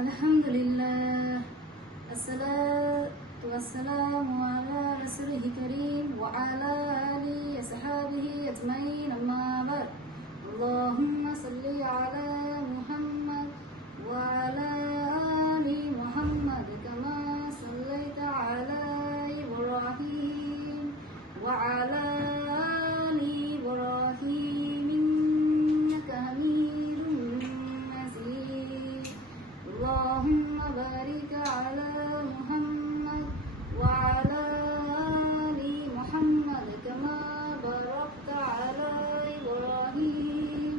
আলহামদুলিল্লাহ আসসালাতু ওয়াসসালামু আলা রাসূলিল কারীম ওয়া আলা আলিহি ওয়া সাহবিহি আজমাইন আম্মা বা'দ আল্লাহুম্মা সাল্লি আলা মুহাম্মাদ ওয়া আলা আলি মুহাম্মাদ কামা সাল্লাইতা আলা ইব্রাহিম ওয়া আলা আলি ইব্রাহিম ইন্নাকা হামিদুম মাজিদ اللهم بارك على محمد وعلى آل محمد كما باركت على إبراهيم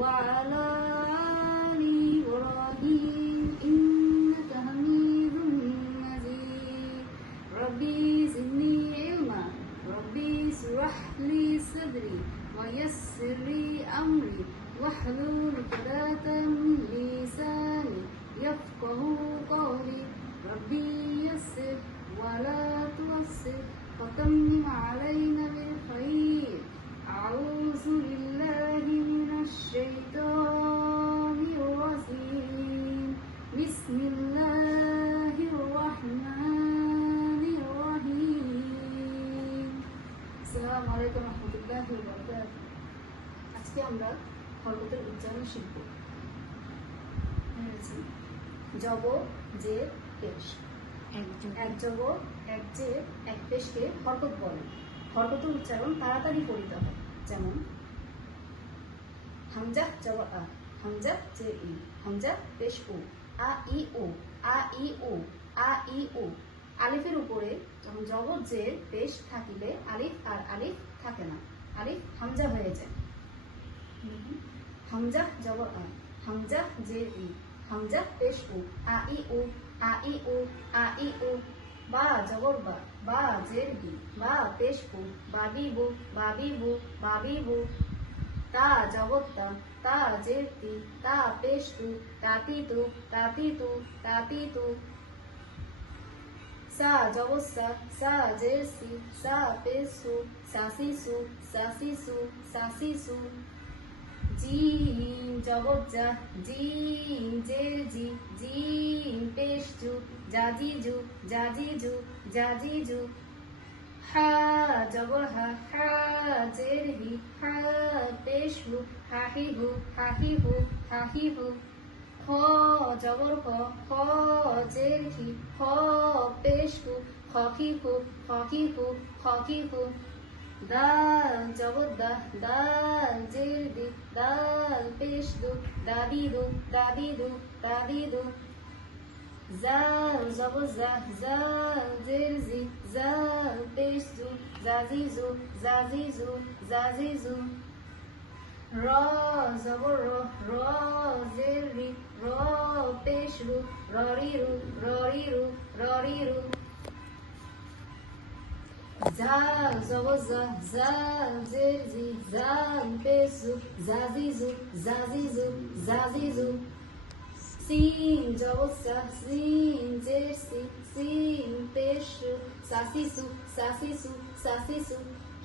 وعلى آل إبراهيم إنك حميد مجيد ربي زدني علما ربي اشرح لي صدري ويسر لي أمري واحلل عقدة من لساني يفقه قولي ربي يسر ولا تعسر وتمم علينا بالخير أعوذ بالله من الشيطان الرجيم بسم الله الرحمن الرحيم السلام عليكم ورحمة الله وبركاته আজকে আমরা হরকতের উচ্চারণ শিখব। জব যে পেশ, এক জব এক যে এক পেশকে হরকত বলে। হরকতের উচ্চারণ তাড়াতাড়ি করিতে হয়। যেমন হামজা জব আ, হামজা যে ই, হামজা পেশ ও, আ ই ও, আ ই ও, আ ই ও। আলিফের উপরে যখন জবর যে পেশ থাকিলে আলিফ আর আলিফ থাকে না, আলিফ হামজা হয়ে যায়। হামজা জবর আ, হামজা জের ই, হামজা পেশ উ, আ ই উ, আ ই উ, আ ই উ। বা জবর বা, বা জের বি, বা পেশ বু, বাবি বু, বাবি বু, বাবি বু। তা জবর তা, তা জের তি, তা পেশ তু, তাতি তু, তাতি তু, তাতি তু। সা জবর সা, সা জের সি, সা পেশ সু, সাসি সু, সাসি সু, সাসি সু। জিম জবর জা, জিম জের জি, জিম পেশ জু, জাজি জু, জাজি জু, জাজি জু। হা জবর হা, হা জের হি, হা পেশ হু, হাহি হু, হাহি হু, হাহি হু। খ জবর খ, খ জের হি, খ পেশ হু, খকি হু, খকি হু, খকি হু। দাল জবর দা, দাল জের দি, দাল পেশ দু, দাদি দু, দাদি দু, দাদি দু। জাল জবর জা, জাল জের জি, জাল পেশ জু, জাজি জু, জাজি জু, জাজি জু। র জবর র, র জের রি, র পেশ রু, ররি রু, ররি রু, ররি রু। জাল জবর জা, জাল জের জি, জাল পেশ জু, জাজি জু, জাজি জু, জাজি জু। সিন জবর সা, সিন জের সি, সিন পেশ সু, সাসি সু, সাসি সু, সাসি সু।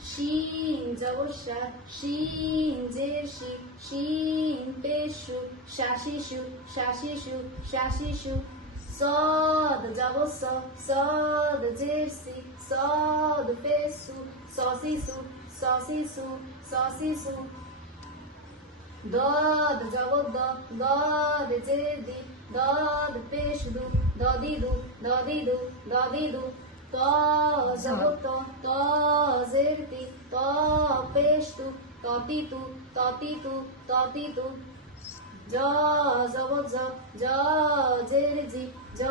শিন জবর সা, শিন জের শি, শিন পেশ সু, শাসি সু, শাসি সু, শাসি সু। صاد জবর স, صاد জের সি, صاد পেশ সু, সসি সু, সসি সু, সসি সু। দদ জবর দ, দদ জের দি, দদ পেশ দু, দদি দু, দদি দু, দদি দু। ত জবর ত, ত জের তি, ত পেশ তু, ততি তু, ততি তু, ততি তু। জ জবর জ, জ জের জি, জ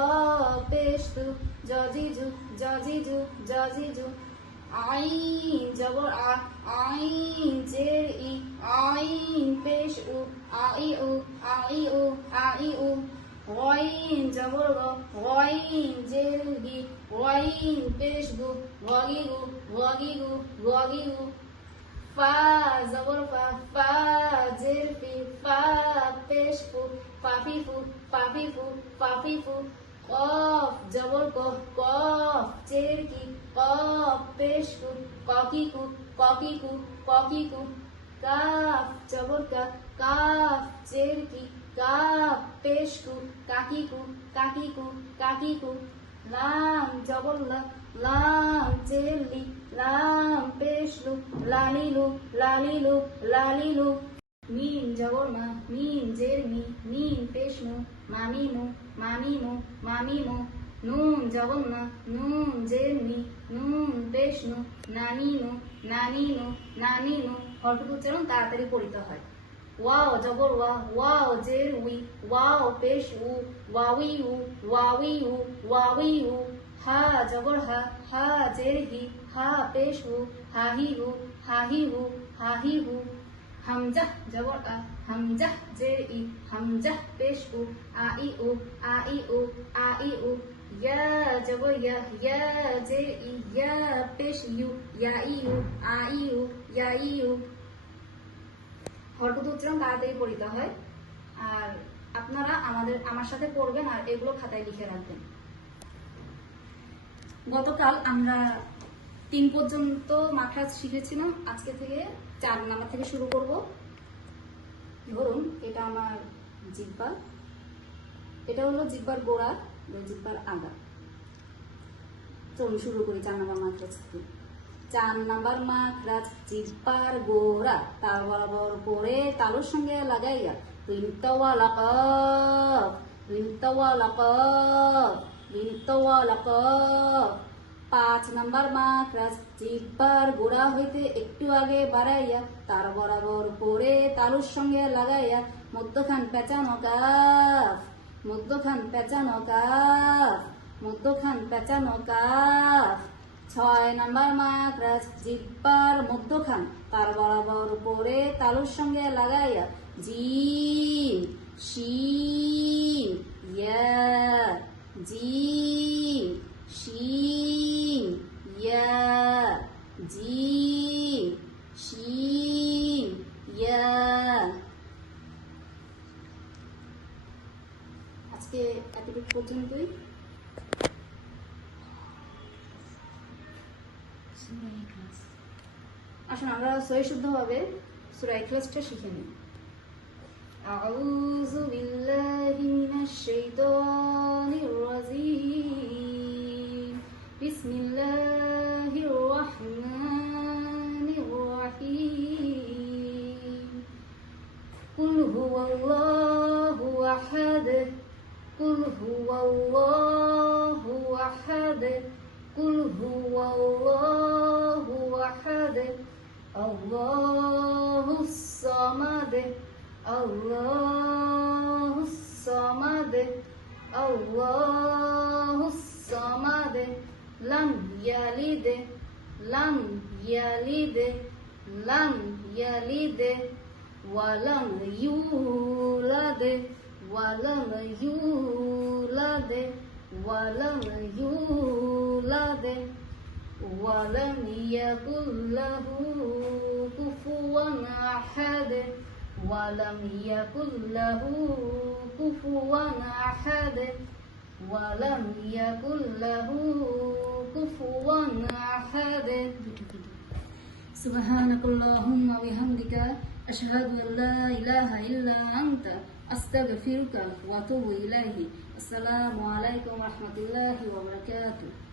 পেশ তু, জজি জু, জজি জু, জজি জু। আইন জবর আ, আইন জের ই, আইন পেশ উ, আ ই উ, আ ই উ, আ ই উ। গইন জবর গ, গইন জের গি, গইন পেশ গু, গগি গু, গগি গু, গগি গু। ফা জবর ফা, ফা জের ফি, ফা পেশ ফু, ফাফি ফু, ফাফি ফু, ফাফি ফু। কফ জবর ক, কফ জের কি, কফ পেশ কু, ককি কু, ককি কু, ককি কু। কাফ জবর কা, কাফ জের কি, কাপ পেশকু কাকিকু কাকিকু কাকিকু লাম জবর লা লাম জেলি লাম পেশলু লালিলু লালিলু লালিলু মিম জবর মা মিম জের মি মিম পেশনু মামিমু মামিমু মামিমু নুন জবর না নুন জের নি নুন পেশনু নানিনু নানিনু নানিনু হরফের উচ্চারণ তাড়াতাড়ি পড়িতে হয় ওয়াও জবর ওয়া ওয়াও জের উই ওয়াও পেশ উ ওয়াউই উ ওয়াউই উ ওয়াউই উ হা জবর হা হা জের হি হা পেশ উ হাহি হু হাহি হু হাহি হু হামজা জবর আ হামজা জের ই হামজা পেশ উ আই উ আই উ আই উ ইয়া জবর ইয়া জের ই ইয়া পেশ ইউ ইয়া ইউ আই উ ইয়া ইউ হরফ উচ্চারণ তাড়াতাড়ি পড়িতে হয় আর আপনারা আমার সাথে পড়বেন আর এগুলো খাতায় লিখে রাখবেন গতকাল আমরা 3 পর্যন্ত মাখরাজ শিখেছিলাম আজকে থেকে 4 নাম্বার থেকে শুরু করব ধরুন এটা আমার জিহ্বা এটা হলো জিহ্বার গোড়া জিহ্বার আগা চলুন শুরু করি 4 নাম্বার মাখরাজ থেকে 4 নাম্বার মাখরাজ জিহ্বার গোড়া তার বরাবর পরে তালুর সঙ্গে লাগাইয়া রিনতাওয়ালা কাফ রিনতাওয়ালা কাফ রিনতাওয়ালা কাফ 5 নাম্বার মাখরাজ জিহ্বার গোড়া হইতে একটু আগে বাড়াইয়া তার বরাবর পরে তালুর সঙ্গে লাগাইয়া মধ্যখান পেঁচানো কাফ মধ্যখান পেঁচানো কাফ মধ্যখান পেঁচানো কাফ 6 নাম্বার মাখরাজ জিহ্বার মধ্যখান তার বরাবর পরে তালুর সঙ্গে লাগাইয়া জিম শিন ইয়া জিম শিন ইয়া জিম শিন ইয়া আজকে এতটুকু পর্যন্তই আসুন আমরা সহি শুদ্ধভাবে সূরা ইখলাসটা শিখে নিই আউযু বিল্লাহি মিনাশ শাইতানির রাজীম বিসমিল্লাহির রাহমানির রাহিম কুল হুয়াল্লাহু আহাদ কুল হুয়াল্লাহু আহাদ কুল হুয়াল্লাহু আহাদ আল্লাহুস সামাদ আল্লাহুস সামাদ আল্লাহুস সামাদ লাম ইয়ালিদ লাম ইয়ালিদ লাম ইয়ালিদ ওয়ালাম ইউলাদ ওয়ালাম ইউলাদ ওয়ালাম ইউলাদ ওয়ালাম ইয়াকুল লাহু কুফুয়ান আহাদ ওয়ালাম ইয়াকুল লাহু কুফুয়ান আহাদ ওয়ালাম ইয়াকুল লাহু কুফুয়ান আহাদ সুবহানাকাল্লাহুম্মা ওয়া বিহামদিকা আশহাদু আল লা ইলাহা ইল্লা আনতা আস্তাগফিরুকা ওয়া আতুবু ইলাইহি আসসালামু আলাইকুম ওয়া রাহমাতুল্লাহি ওয়া বারাকাতুহু